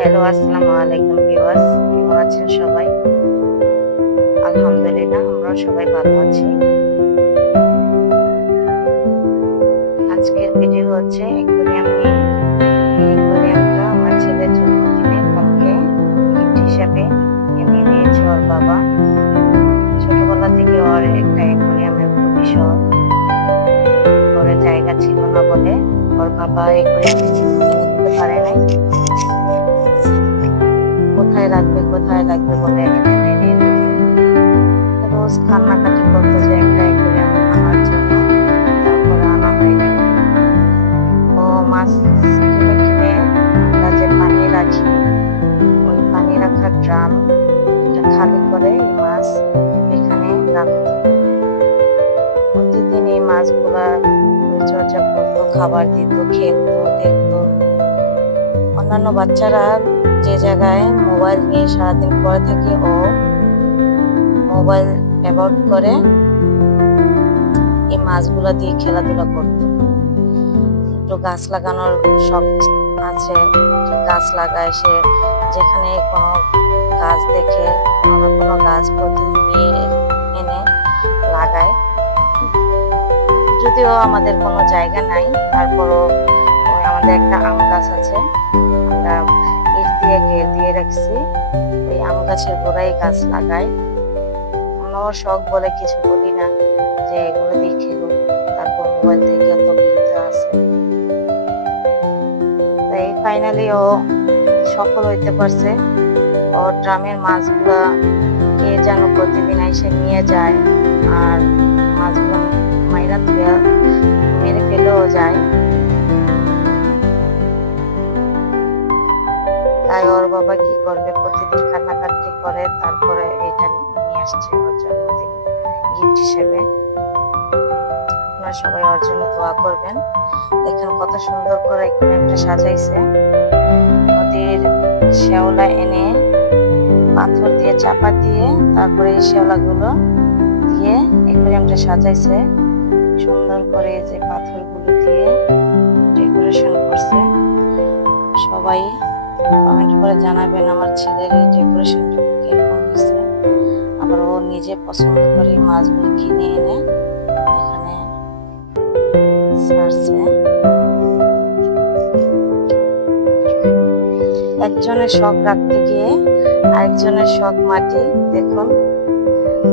Hello, আসসালামু আলাইকুম viewers. কেমন আছেন সবাই? আলহামদুলিল্লাহ, আমরা সবাই ভালো আছি। আজকের ভিডিও হচ্ছে অ্যাকোয়ারিয়াম নিয়ে। এই অ্যাকোয়ারিয়ামটা আমার ছেলের জন্মদিনে কালকে গিফট হিসাবে এনে দিয়েছে ওর বাবা। ছোটবেলা থেকে ওর একটা অ্যাকোয়ারিয়ামের খুবই শখ। ঘরে জায়গা ছিল না বলে ওর বাবা অ্যাকোয়ারিয়াম এনে দিতে পারে নাই। কোথায় রাখবে বলে এনে দিয়ে রোজ কান্নাকাটি করতো যে একটা অ্যাকোয়ারিয়াম আনার জন্য। তারপরে আনা হয়নি। ও মাছ কিনে কিনে আমরা যে পানি রাখি, ওই পানি রাখার ড্রাম খালি করে এই মাছ এখানে রাখতো। প্রতিদিন এই মাছগুলা পরিচর্যা করতো, খাবার দিত, খেলতো, দেখতো। অন্যান্য বাচ্চারা যে জায়গায় মোবাইল নিয়ে সারাদিন পড়ে থাকে, ও মোবাইল অ্যাভয়েড করে এই মাছগুলা দিয়ে খেলাধুলা করতো। একটু গাছ লাগানোর শখ আছে, গাছ লাগায় সে। যেখানে কোনো গাছ দেখে কোনো গাছ প্রতিদিন নিয়ে এনে লাগায়। যদিও আমাদের কোনো জায়গা নাই, তারপরও আমাদের একটা আম গাছ আছে, আমরা ইট দিয়ে ঘের দিয়ে রাখছি। ওই আম গাছের গোড়ায় গাছ লাগায়। আমার শখ বলে কিছু বলি না, যে এগুলো দিয়ে খেলুক, তারপর মোবাইল থেকে এত বিরত আছে। তাই ফাইনালি ও সফল হইতে পারছে। ও ড্রামের মাছগুলা কে যেন প্রতিদিন এসে নিয়ে যায়, আর মাছগুলো মাইরা ধুয়া মেরে ফেলেও যায়। তাই ওর বাবা কি করবে, প্রতিদিন কান্নাকাটি করে, তারপরে এটা নিয়ে আসছে ওর জন্মদিন গিফট হিসেবে। আপনারা সবাই ওর জন্য দোয়া করবেন। দেখেন কত সুন্দর করে অ্যাকোয়ারিয়ামটা সাজাইছে। নদীর শ্যাওলা এনে পাথর দিয়ে চাপা দিয়ে তারপরে এই শ্যাওলাগুলো দিয়ে অ্যাকোয়ারিয়ামটা সাজাইছে সুন্দর করে। যে পাথরগুলো দিয়ে ডেকোরেশন করছে। সবাই কমেন্ট করে জানাবেন আমার ছেলের এই ডেকোরেশনটা কিরকম হয়েছে। আবার ও নিজে পছন্দ করে মাছগুলো কিনে এনে এখানে ছাড়ছে। একজনের শখ রাখতে গিয়ে আরেকজনের শখ মাটি। দেখুন,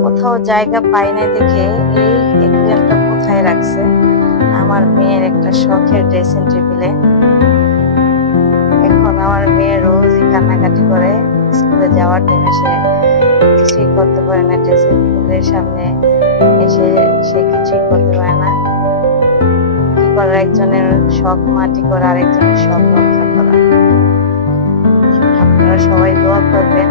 কোথাও জায়গা পাই না দেখে এই অ্যাকোয়ারিয়ামটা কোথায় রাখছে আমার মেয়ের একটা শখের ড্রেসিং টেবিলে। এখন আমার মেয়ে রোজই কান্নাকাটি করে, স্কুলে যাওয়ার টাইমে সে কিছুই করতে পারে না। ড্রেসিং টেবিলের সামনে এসে সে কিছুই করতে পারে না। কি করে একজনের শখ মাটি করা, আরেকজনের শখ রক্ষা করা। আপনারা সবাই দোয়া করবেন,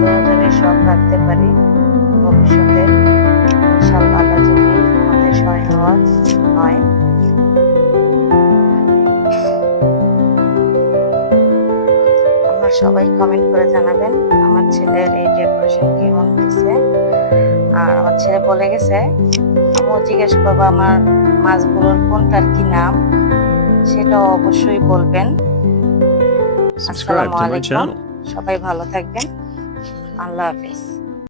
দুজনের শখ রাখতে পারি ভবিষ্যতে, ইনশাআল্লাহ, যদি আমাদের সহায় হয়। আপনারা সবাই কমেন্ট করে জানাবেন আমার ছেলের এই ডেকোরেশন কেমন হয়েছে। আর আমার ছেলে বলে গেছে, আমিও জিজ্ঞেস করবো আমার মাছগুলোর কোনটার কি নাম, সেটা অবশ্যই বলবেন। আসসালামু আলাইকুম, সবাই ভালো থাকবেন। আল্লাহ হাফেজ।